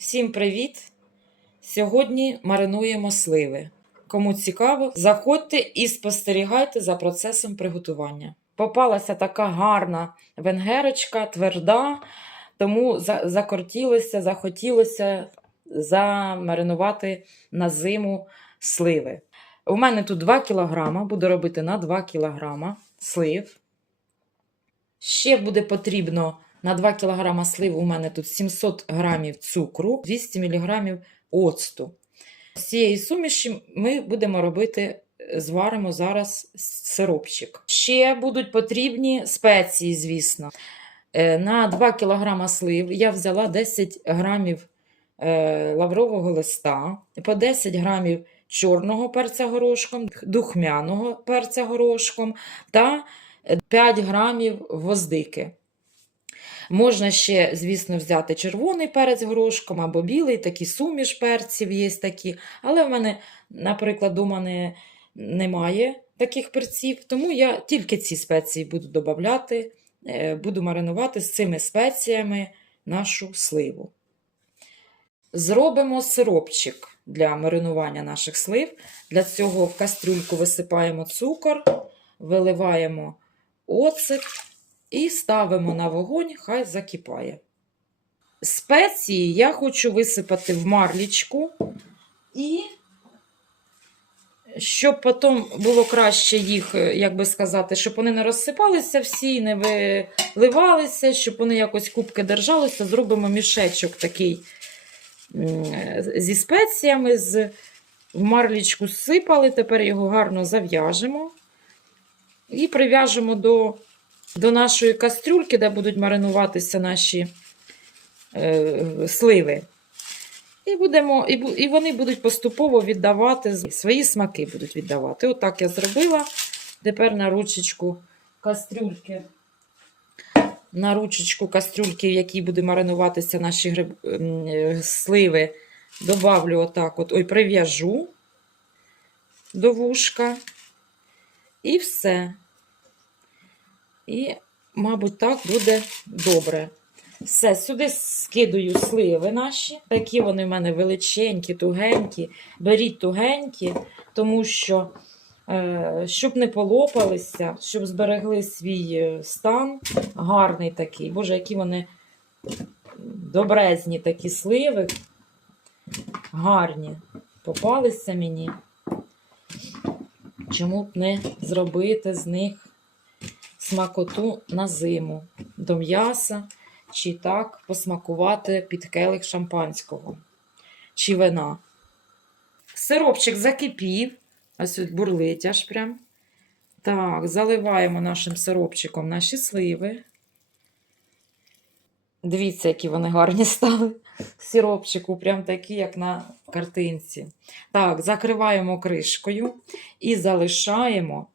Всім привіт! Сьогодні маринуємо сливи. Кому цікаво, заходьте і спостерігайте за процесом приготування. Попалася така гарна венгерочка, тверда, тому закортілося, захотілося замаринувати на зиму сливи. У мене тут 2 кг, буду робити на 2 кг слив. Ще буде потрібно на 2 кг слив у мене тут 700 г цукру, 200 мг оцту. З цієї суміші ми будемо робити, е, зваримо зараз сиропчик. Ще будуть потрібні спеції, звісно. Е, На 2 кг слив я взяла 10 грамів е, лаврового листа, по 10 грамів чорного перця горошком, духмяного перця горошком та 5 грамів гвоздики. Можна ще, звісно, взяти червоний перець горошком або білий, такі суміш перців є такі. Але в мене, наприклад, дома не, немає таких перців, тому я тільки ці спеції буду додавати, буду маринувати з цими спеціями нашу сливу. Зробимо сиропчик для маринування наших слив. Для цього в кастрюльку висипаємо цукор, виливаємо оцет і ставимо на вогонь, хай закипає. Спеції я хочу висипати в марлічку і щоб потім було краще їх, як би сказати, щоб вони не розсипалися всі, не виливалися, щоб вони якось кубки держалися, зробимо мішечок такий зі спеціями, з, в марлічку сипали, тепер його гарно зав'яжемо і прив'яжемо до, до нашої кастрюльки, де будуть маринуватися наші е, сливи. І, будемо, і, і вони будуть поступово віддавати свої смаки будуть віддавати. Отак я зробила. Тепер на ручечку кастрюльки. На ручечку кастрюльки, в якій буде маринуватися наші гриб... е, сливи, добавлю отак от, ой, прив'яжу до вушка. І все. І, мабуть, так буде добре. Все, сюди скидаю сливи наші. Такі вони в мене величенькі, тугенькі. Беріть тугенькі, тому що, е, щоб не полопалися, щоб зберегли свій е, стан гарний такий. Боже, які вони добрезні такі сливи. Гарні. Попалися мені. Чому б не зробити з них смакоту на зиму до м'яса, чи так посмакувати під келих шампанського, чи вина. Сиропчик закипів, ось тут бурлить аж прям. Так, заливаємо нашим сиропчиком наші сливи. Дивіться, які вони гарні стали. Сиропчику, прям такі, як на картинці. Так, закриваємо кришкою і залишаємо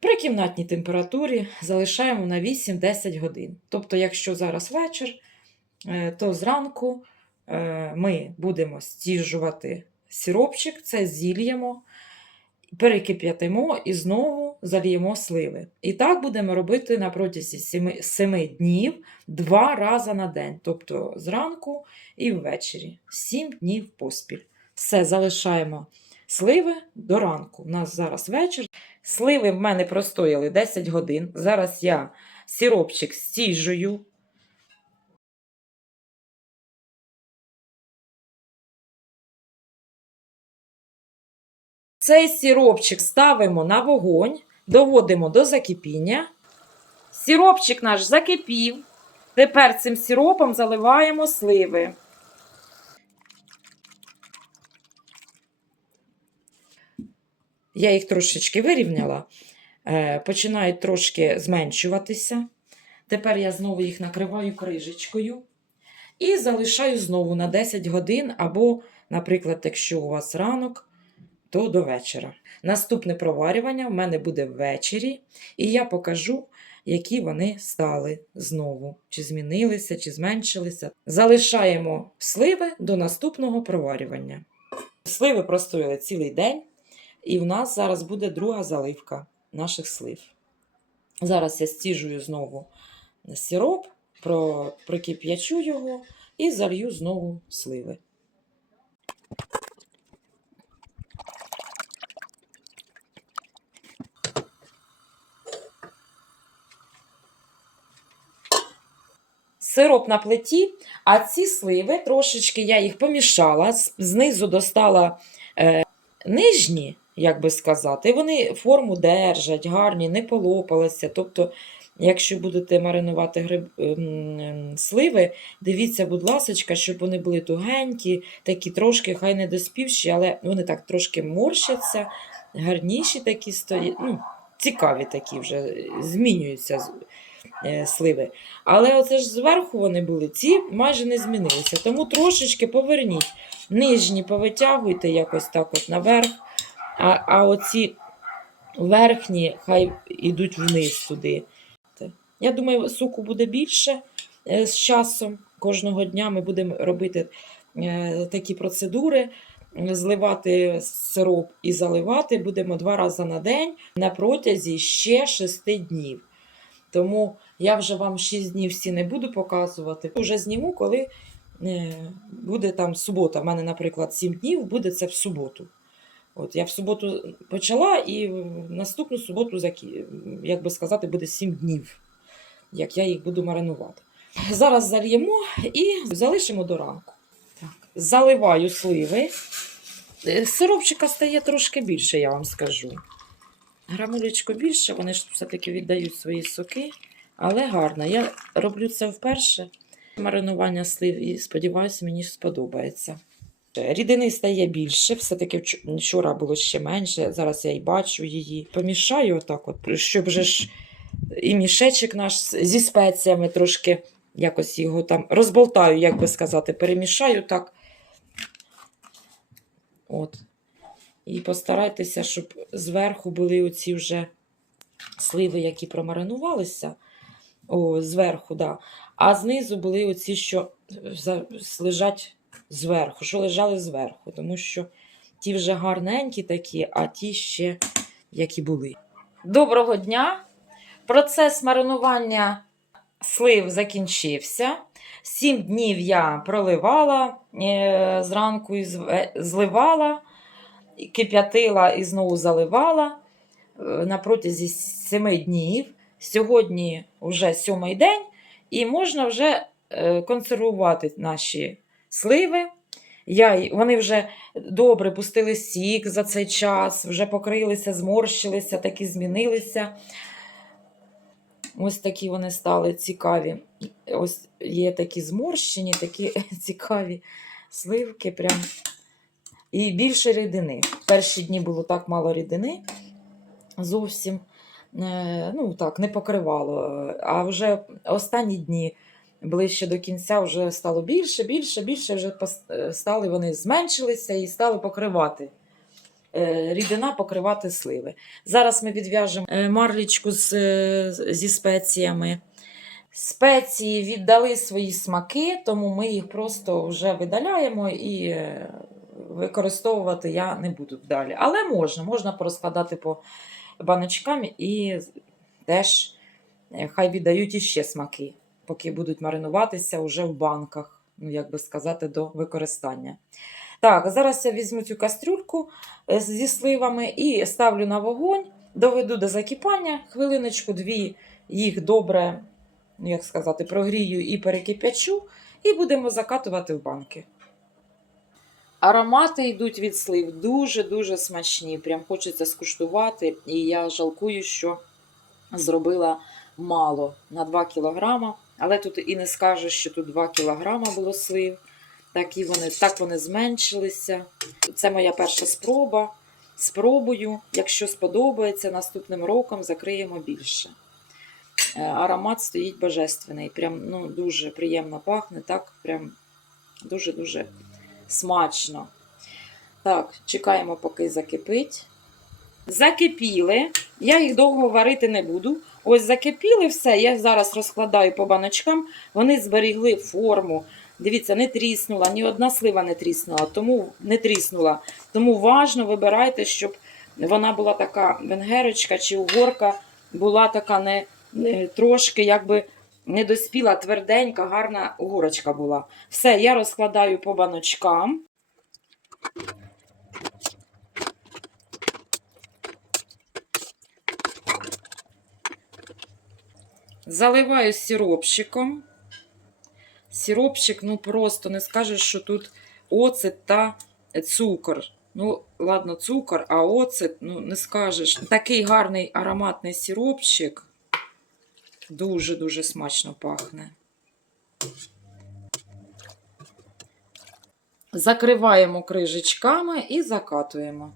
при кімнатній температурі залишаємо на 8-10 годин. Тобто, якщо зараз вечір, е, то зранку е, ми будемо стіжувати сиропчик, це зільємо, перекип'ятимо і знову заліємо сливи. І так будемо робити на протязі 7, 7 днів два рази на день, тобто зранку і ввечері. 7 днів поспіль. Все, залишаємо сливи до ранку. У нас зараз вечір. Сливи в мене простояли 10 годин. Зараз я сиропчик стіжую. Цей сиропчик ставимо на вогонь, доводимо до закипіння. Сиропчик наш закипів. Тепер цим сиропом заливаємо сливи. Я їх трошечки вирівняла, е, починають трошки зменшуватися. Тепер я знову їх накриваю крижечкою і залишаю знову на 10 годин, або, наприклад, якщо у вас ранок, то до вечора. Наступне проварювання в мене буде ввечері, і я покажу, які вони стали знову, чи змінилися, чи зменшилися. Залишаємо сливи до наступного проварювання. Сливи простояли цілий день. І в нас зараз буде друга заливка наших слив. Зараз я стіжую знову сироп, прикип'ячу його, і залью знову сливи. Сироп на плиті, а ці сливи трошечки я їх помішала, знизу достала е, нижні, як би сказати, вони форму держать, гарні, не полопалися. Тобто, якщо будете маринувати гриб, ем, сливи, дивіться, будь ласка, щоб вони були тугенькі, такі трошки, хай не доспівші, але вони так трошки морщаться, гарніші такі стоять, ну, цікаві такі вже, змінюються е, сливи. Але оце ж зверху вони були, ці майже не змінилися. Тому трошечки поверніть. Нижні повитягуйте якось так от наверх, а, а оці верхні хай йдуть вниз туди. Я думаю, суку буде більше е, з часом. Кожного дня ми будемо робити е, такі процедури, зливати сироп і заливати будемо два рази на день на протязі ще шести днів. Тому я вже вам 6 днів всі не буду показувати. Вже зніму, коли е, буде там субота. У мене, наприклад, 7 днів буде це в суботу. От я в суботу почала, і наступну суботу, як би сказати, буде 7 днів, як я їх буду маринувати. Зараз зальємо і залишимо до ранку. Так. Заливаю сливи. Е, Сиропчика стає трошки більше, я вам скажу. Грамулечко більше, вони ж все-таки віддають свої соки, але гарно. Я роблю це вперше. Маринування слив і сподіваюся, мені сподобається. Рідини стає більше, все-таки вчора було ще менше, зараз я й бачу її. Помішаю отак, от, щоб вже ж і мішечок наш зі спеціями трошки якось його там розболтаю, як би сказати, перемішаю так. От. І постарайтеся, щоб зверху були оці вже сливи, які промаринувалися. О, зверху, да. А знизу були оці, що лежать зверху, що лежали зверху, тому що ті вже гарненькі такі, а ті ще які були. Доброго дня! Процес маринування слив закінчився. Сім днів я проливала е, зранку і зливала, кип'ятила і знову заливала е, на протязі семи днів. Сьогодні вже сьомий день, і можна вже е, консервувати наші сливи. Я, вони вже добре пустили сік за цей час, вже покрилися, зморщилися, такі змінилися. Ось такі вони стали цікаві. Ось є такі зморщені, такі цікаві сливки. Прям. І більше рідини. Перші дні було так мало рідини, зовсім е, ну, так, не покривало. А вже останні дні, ближче до кінця, вже стало більше, більше, більше. Вже е, стали вони зменшилися і стали покривати. е, Рідина покривати сливи. Зараз ми відв'яжемо е, марлічку з, зі спеціями. Спеції віддали свої смаки, тому ми їх просто вже видаляємо і використовувати я не буду далі. Але можна, можна порозкладати по баночкам і теж хай віддають іще смаки, поки будуть маринуватися вже в банках, ну як би сказати, до використання. Так, зараз я візьму цю кастрюльку е, зі сливами і ставлю на вогонь, доведу до закипання, хвилиночку, дві їх добре, ну, як сказати, прогрію і перекип'ячу, і будемо закатувати в банки. Аромати йдуть від слив дуже-дуже смачні. Прям хочеться скуштувати. І я жалкую, що зробила мало на 2 кілограма. Але тут і не скажеш, що тут 2 кілограма було слив. Так, і вони, так вони зменшилися. Це моя перша спроба. Спробую. Якщо сподобається, наступним роком закриємо більше. Е, Аромат стоїть божественний. Прям ну, дуже приємно пахне. Так, прям дуже-дуже смачно. Так, чекаємо, поки закипить. Закипіли. Я їх довго варити не буду. Ось закипіли все. Я зараз розкладаю по баночкам. Вони зберігли форму. Дивіться, не тріснула, ні одна слива не тріснула, тому не тріснула. Тому важно вибирайте, щоб вона була така венгерочка чи угорка, була така не, не трошки якби недоспіла, тверденька, гарна горочка була. Все, я розкладаю по баночкам. Заливаю сиропчиком. Сиропчик, ну просто не скажеш, що тут оцет та цукор. Ну, ладно, цукор, а оцет, ну не скажеш. Такий гарний ароматний сиропчик. Дуже-дуже смачно пахне. Закриваємо крижечками і закатуємо.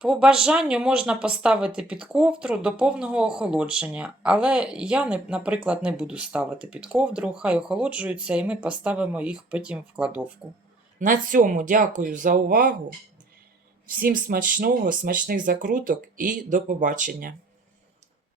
По бажанню можна поставити під ковдру до повного охолодження, але я, наприклад, не буду ставити під ковдру, хай охолоджуються, і ми поставимо їх потім в кладовку. На цьому дякую за увагу. Всім смачного, смачних закруток і до побачення!